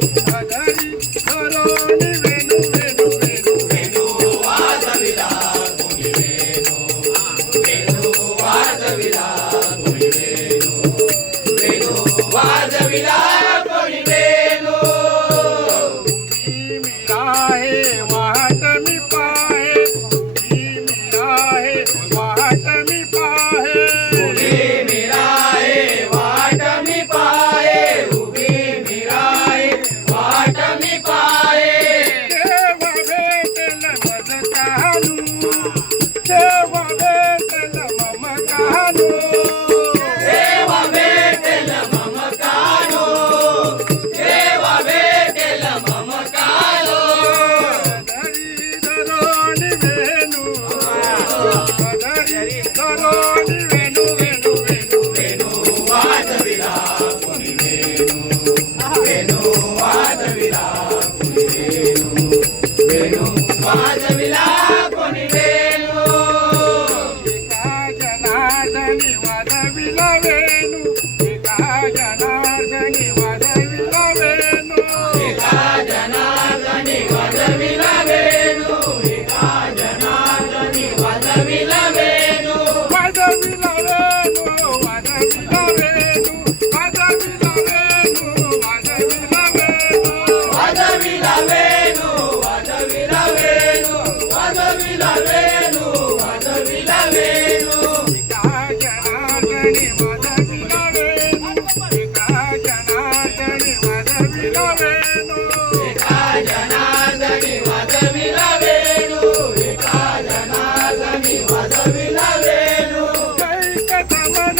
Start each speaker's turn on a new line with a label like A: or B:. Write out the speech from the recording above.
A: Thank you. I'm gonna Yari Karo Nivedita